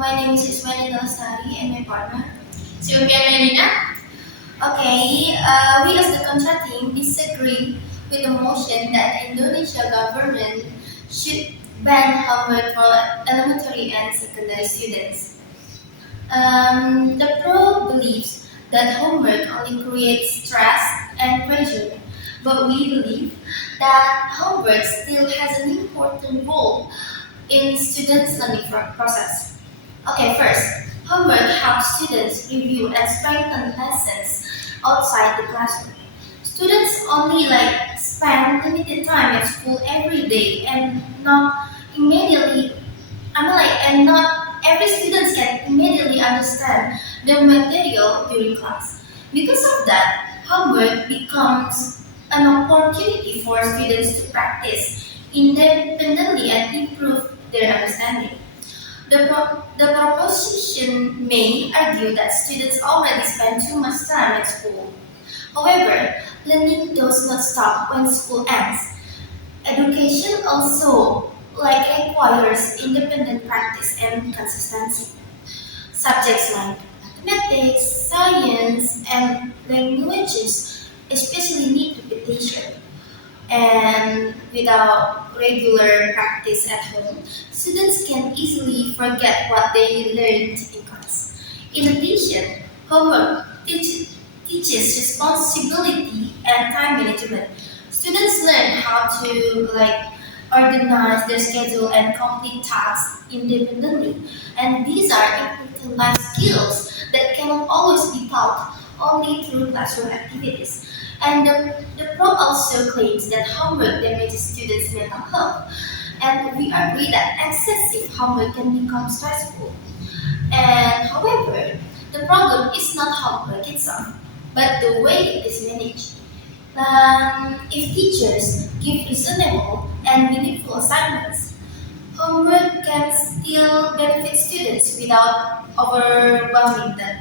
My name is Ismail Sari and my partner. Sylvia Melina. Okay, we as the contra team disagree with the motion that the Indonesia government should ban homework for elementary and secondary students. The pro believes that homework only creates stress and pressure, but we believe that homework still has an important role in students' learning process. Okay, first, homework helps students review and strengthen lessons outside the classroom. Students only spend limited time at school every day and not immediately and not every student can immediately understand the material during class. Because of that, homework becomes an opportunity for students to practice independently and improve their understanding. The proposition may argue that students already spend too much time at school. However, learning does not stop when school ends. Education also requires independent practice and consistency. Subjects like mathematics, science, and languages especially need repetition. And without regular practice at home, students can easily forget what they learned in class. In addition, teaches responsibility and time management. Students learn how to organize their schedule and complete tasks independently. And these are important life skills that cannot always be taught only through classroom activities. And the pro also claims that homework damages students' mental health. And we agree that excessive homework can become stressful. And however, the problem is not homework itself, but the way it is managed. If teachers give reasonable and meaningful assignments, homework can still benefit students without overwhelming them.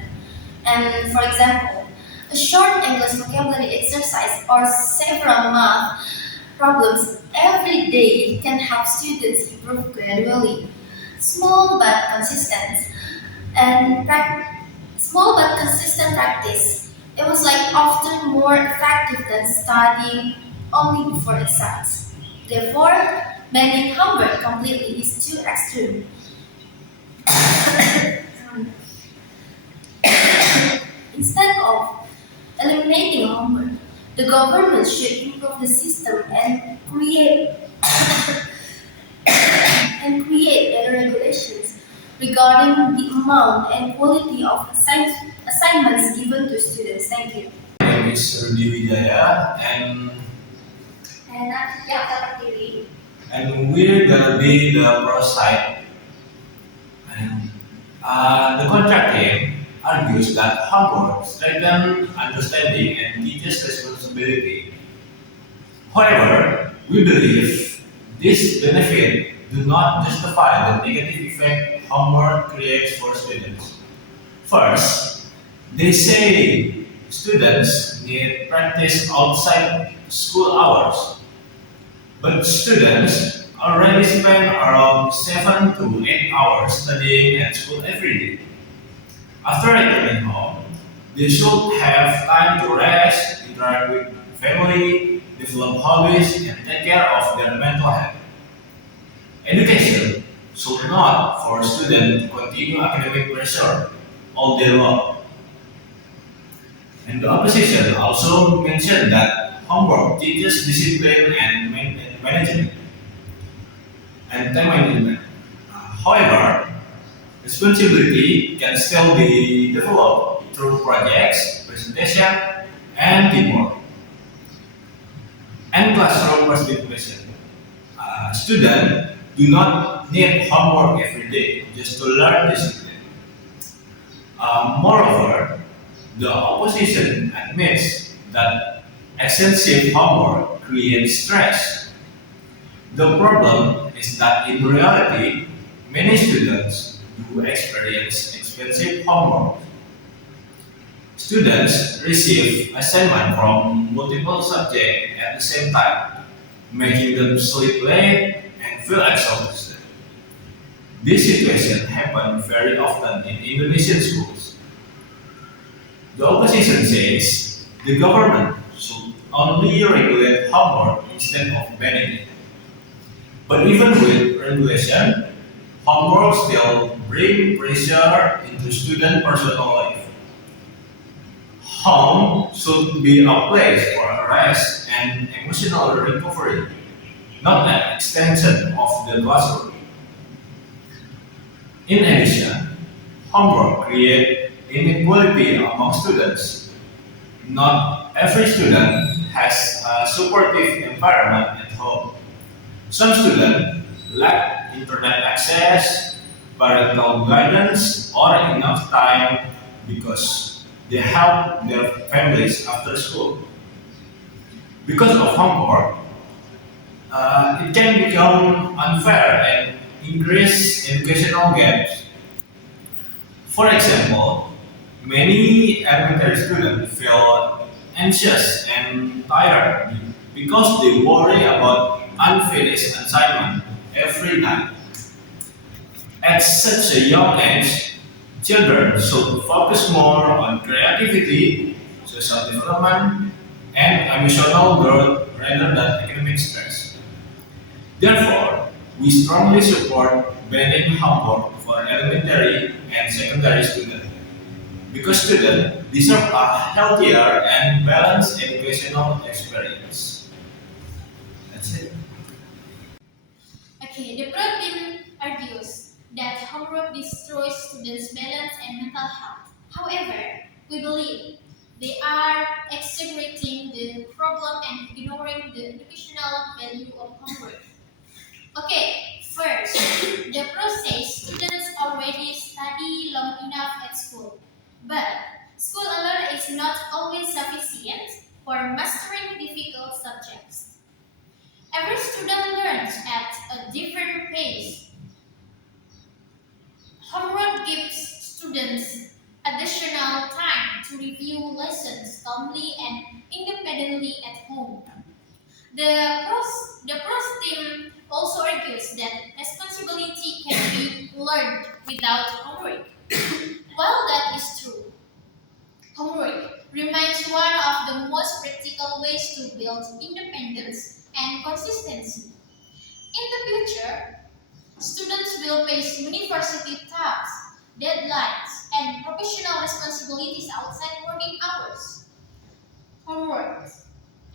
And for example, a short English vocabulary exercise or several math problems every day can help students improve gradually. Small but consistent and small but consistent practice. It was often more effective than studying only before exams. Therefore, banning homework completely is too extreme. Instead of eliminating homework, the government should improve the system and create better regulations regarding the amount and quality of assignments given to students. Thank you. My name is Rudy Wijaya, and And yeah, Pertiwi. we're gonna be the pro side. And, the contract team argues that homework strengthens understanding and teaches responsibility. However, we believe this benefit do not justify the negative effect homework creates for students. First, they say students need practice outside school hours, but students already spend around 7 to 8 hours studying at school every day. After returning home, they should have time to rest, interact with family, develop hobbies, and take care of their mental health. Education should not force students to continue academic pressure all day long. And the opposition also mentioned that homework teaches discipline and management and time management. However, responsibility can still be developed through projects, presentation, and teamwork. And classroom participation. Students do not need homework every day just to learn discipline. Moreover, the opposition admits that excessive homework creates stress. The problem is that in reality, many students do experience expensive homework. Students receive assignment from multiple subjects at the same time, making them sleep late and feel exhausted. This situation happens very often in Indonesian schools. The opposition says the government should only regulate homework instead of banning it. But even with regulation, homework still bring pressure into student personal life. Home should be a place for rest and emotional recovery, not an extension of the classroom. In addition, homework creates inequality among students. Not every student has a supportive environment at home. Some students lack internet access, parental guidance, or enough time because they help their families after school. Because of homework, it can become unfair and increase educational gaps. For example, many elementary students feel anxious and tired because they worry about unfinished assignment every night. At such a young age, children should focus more on creativity, social development, and emotional growth rather than academic stress. Therefore, we strongly support banning homework for elementary and secondary students because students deserve a healthier and balanced educational experience. That's it. Okay, the problem argues that homework destroys students' balance and mental health. However, we believe they are exaggerating the problem and ignoring the educational value of homework. Okay, first, the process students already study long enough at school. But school alone is not always sufficient for mastering difficult subjects. Every student learns at a different pace. Homework gives students additional time to review lessons calmly and independently at home. The pros team also argues that responsibility can be learned without homework. While that is true, homework remains one of the most practical ways to build independence and consistency. In the future, students will face university tasks, deadlines, and professional responsibilities outside working hours. Homework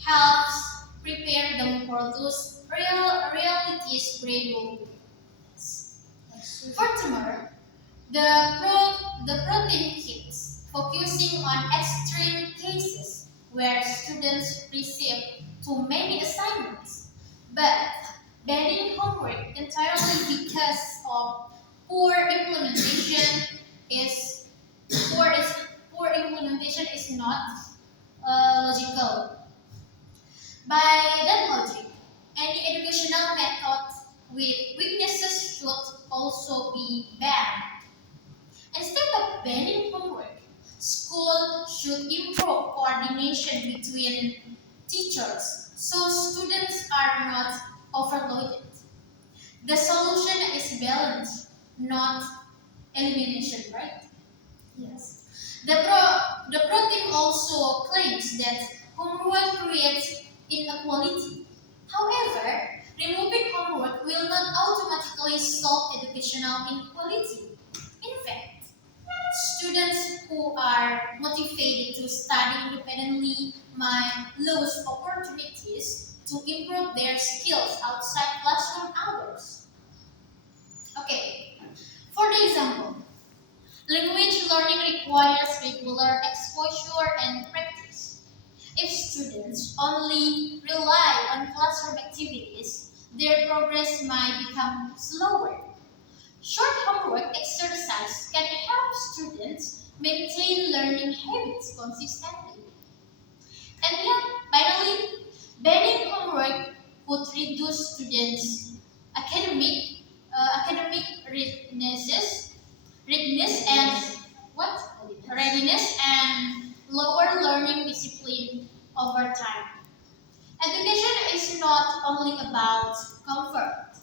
helps prepare them for those realities gradually. Furthermore, the protein kits focusing on extreme cases where students receive too many assignments, but banning homework entirely because of poor implementation is poor is poor implementation is not logical. By that logic, any educational method with weaknesses should also be banned. Instead of banning homework, school should improve coordination between teachers so students are not overloaded. The solution is balance, not elimination, right? Yes. The pro team also claims that homework creates inequality. However, removing homework will not automatically solve educational inequality. In fact, students who are motivated to study independently might lose opportunities to improve their skills outside classroom hours. Okay, for the example, language learning requires regular exposure and practice. If students only rely on classroom activities, their progress might become slower. Short homework exercise can help students maintain learning habits consistently. And yeah, finally, banning homework would reduce students' academic readiness and what readiness and lower learning discipline over time. Education is not only about comfort;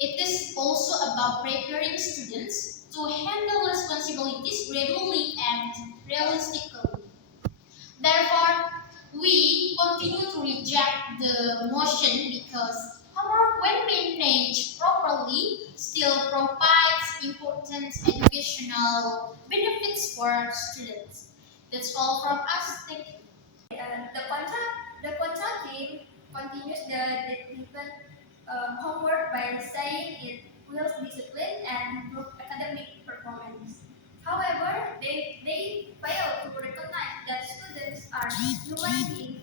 It is also about preparing students to handle responsibilities gradually and realistically. Therefore, we continue to reject the motion because homework, when managed properly, still provides important educational benefits for students. That's all from us. Thank you. The contra team continues the different homework by saying it builds discipline and improve academic performance. However, they fail to recognize that students are human beings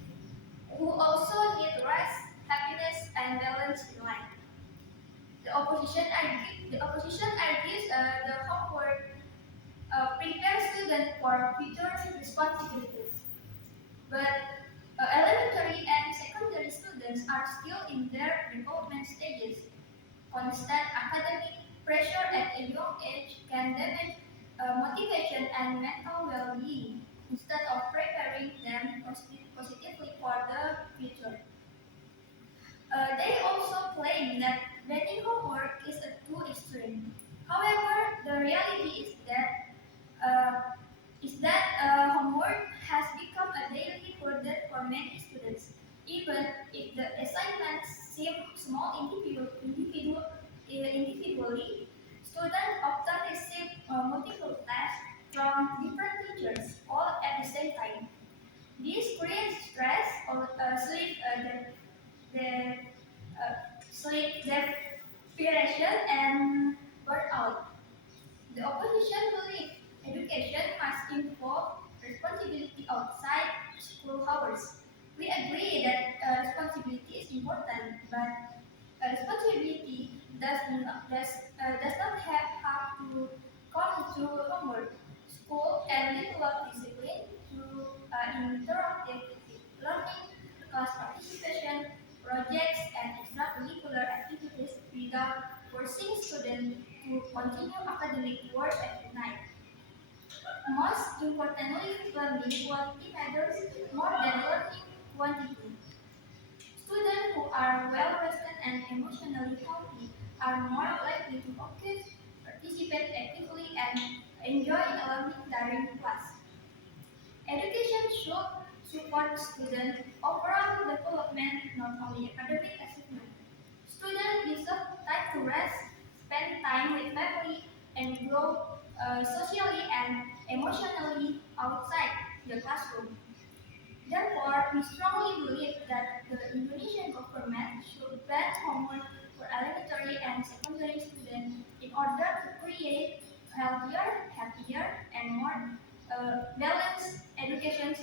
who also need rest, happiness, and balance in life. The opposition argues the homework prepares students for future responsibilities. But elementary and secondary students are still in their development stages. Constant academic pressure at a young age can damage motivation and mental well-being instead of preparing them positively for the future. They also claim that banning homework is a too extreme. However, the reality uh, is that homework has become a daily burden for many students. Even if the assignments seem small individually, students often receive multiple tasks from different teachers all at the same time. This creates stress or the sleep deprivation and burnout. The opposition believes education must involve responsibility outside school hours. We agree that responsibility is important, but responsibility does not have to come through homework. School can develop discipline through interactive learning, class participation, projects, and extracurricular activities without forcing students to continue academic work at night. Most importantly, learning quality matters more than learning quantity. Students who are well rested and emotionally healthy are more likely to focus, participate actively, and enjoy learning during class. Education should support students' overall development, not only academic achievement. Students deserve time to rest, spend time with family, and grow socially and emotionally outside the classroom. Therefore, we strongly believe that the Indonesian government should ban homework for elementary and secondary students in order to create healthier, happier, and more balanced education